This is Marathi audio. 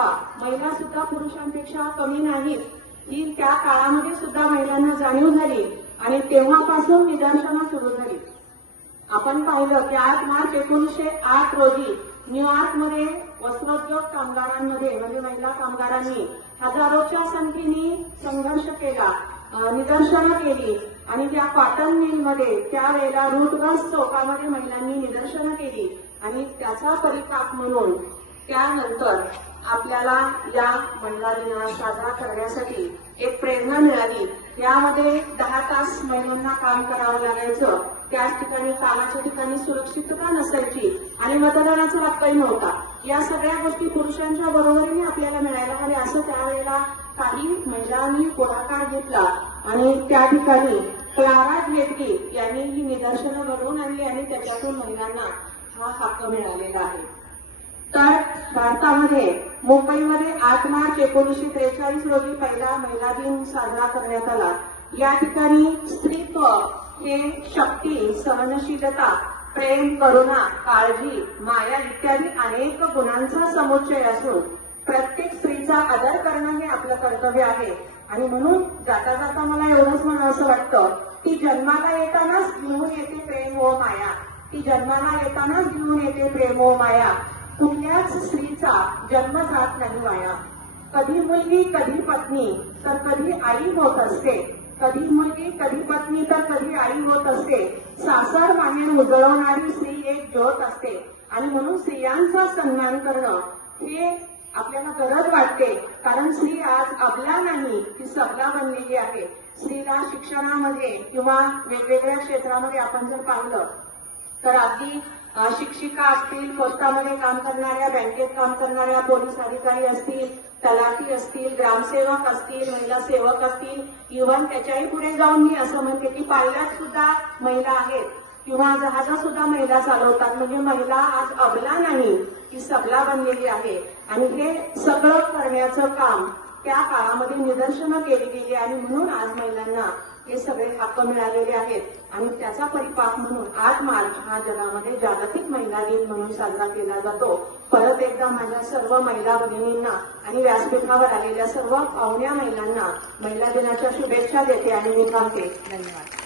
असावा महिला सुद्धा पुरुषांपेक्षा कमी नाहीत. ही त्या काळामध्ये सुद्धा महिलांना जाणीव झाली आणि तेव्हापासून निदर्शनं सुरू झाली. आपण पाहिलं की आठ मार्च एकोणीसशे आठ रोजी न्यूयॉर्कमध्ये वस्त्रोद्योग कामगारांमध्ये म्हणजे महिला कामगारांनी हजारोच्या संख्येने संघर्ष केला निदर्शनं केली आणि त्या कॉटन मिलमध्ये त्यावेळेला रूटगंज चौकामध्ये महिलांनी निदर्शनं केली आणि त्याचा परिपाक म्हणून त्यानंतर आपल्याला या महिला दिना साजरा करण्यासाठी एक प्रेरणा मिळाली. यामध्ये दहा तास महिलांना काम करावं लागायचं. त्याच ठिकाणी कामाच्या ठिकाणी सुरक्षितता नसायची आणि मतदानाचा हक्कही नव्हता. या सगळ्या गोष्टी पुरुषांच्या बरोबरीने आपल्याला मिळायला हवे असं त्यावेळेला काही महिलांनी पुढाकार घेतला. आणि त्या ठिकाणी क्लारा जेटली यांनी ही निदर्शनं घडवून आणली आणि त्याच्यातून महिलांना हा हक्क मिळालेला आहे. तर भारतामध्ये मुंबईमध्ये आठ मार्च एकोणीसशे त्रेचाळीस रोजी पहिला महिला दिन साजरा करण्यात आला. या ठिकाणी स्त्रीत्व हे शक्ती सहनशीलता प्रेम करुणा काळजी माया इत्यादी अनेक गुणांचा समुच्चय असून प्रत्येक स्त्रीचा आदर करणं हे आपलं कर्तव्य आहे. आणि म्हणून जाता जाता मला एवढंच म्हणणं असं वाटतं की जन्माला येतानाच घेऊन येते प्रेम व माया. ती जन्माला येतानाच घेऊन येते प्रेम व माया. कुठल्याच स्त्रीचा जन्म जात नाही वाया कधी मुलगी कधी पत्नी तर कधी आई होत असते. कधी मुलगी कधी पत्नी तर कधी आई होत असते. सासर माहेर उजळवणारी स्त्री एक ज्योत असते. आणि म्हणून स्त्रियांचा सन्मान करणं हे आपल्याला गरज वाटते. कारण स्त्री आज अबला नाही ती सबला बनलेली आहे. स्त्रीला शिक्षणामध्ये किंवा वेगवेगळ्या क्षेत्रामध्ये आपण जर पाहिलं तर अगदी शिक्षिका असतील पोस्टामध्ये काम करणाऱ्या बँकेत काम करणाऱ्या पोलीस अधिकारी असतील तलाठी असतील ग्रामसेवक असतील महिला सेवक असतील इव्हन त्याच्याही पुढे जाऊन मी असं म्हणते की पायलट सुद्धा महिला आहेत किंवा जहाजा सुद्धा महिला चालवतात. म्हणजे महिला आज अबला नाही ही सबला बनलेली आहे. आणि हे सगळं करण्याचं काम त्या काळामध्ये निदर्शनं केली गेली आणि म्हणून आज महिलांना हे सगळे हक्क मिळालेले आहेत. आणि त्याचा परिपाक म्हणून आठ मार्च हा जगामध्ये जागतिक महिला दिन म्हणून साजरा केला जातो. परत एकदा माझ्या सर्व महिला भगिनींना आणि व्यासपीठावर आलेल्या सर्व पाहुण्या महिलांना महिला दिनाच्या शुभेच्छा देते आणि मी थांबते. धन्यवाद.